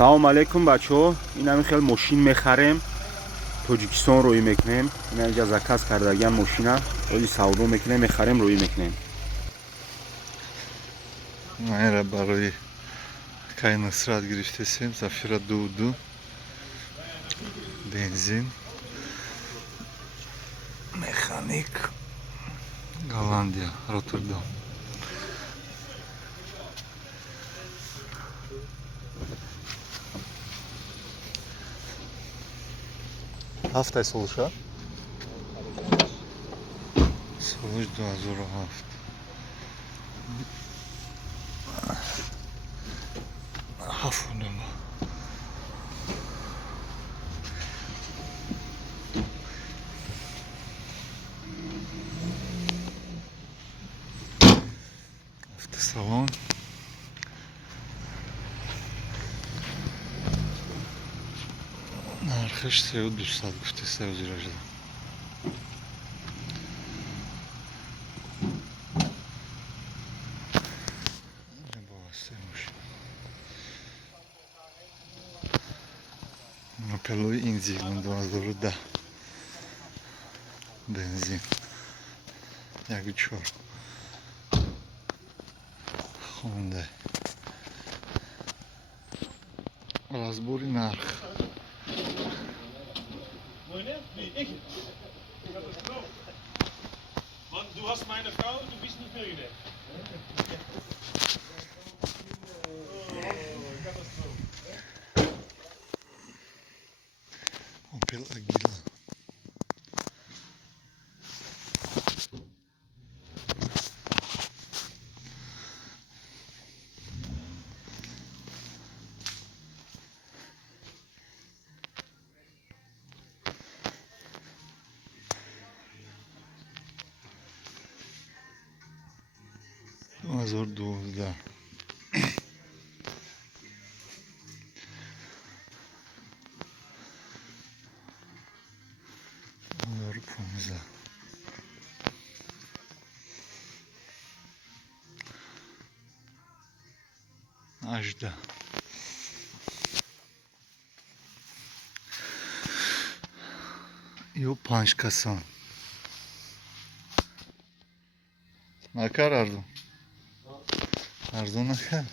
سلام علیکم بچه‌ها. این همین خیلی ماشین می‌خریم. توجیکستان روی میکنیم. این اینجا زکاس کردگان ماشینا. روی سودا میکنیم، می‌خریم، روی میکنیم. Майра барои кайнасрат гирифтесем. Зафира 22 бензин, механик, Голландия, Роттердам. Ҳафтай солуша? Солуш 2007. Ҳафтумдум. Автосалон. Нархиш 3200 гуфти, 318. Опелои Индиго 2010 бензин 1.4 Honda. Разбори нарх. Du hast meine Frau, du bist nicht Millionär. Opel Agila. Азор 12. Азор 15. Ажда. Ё 5 касан. Накар арзон. Арзон накар.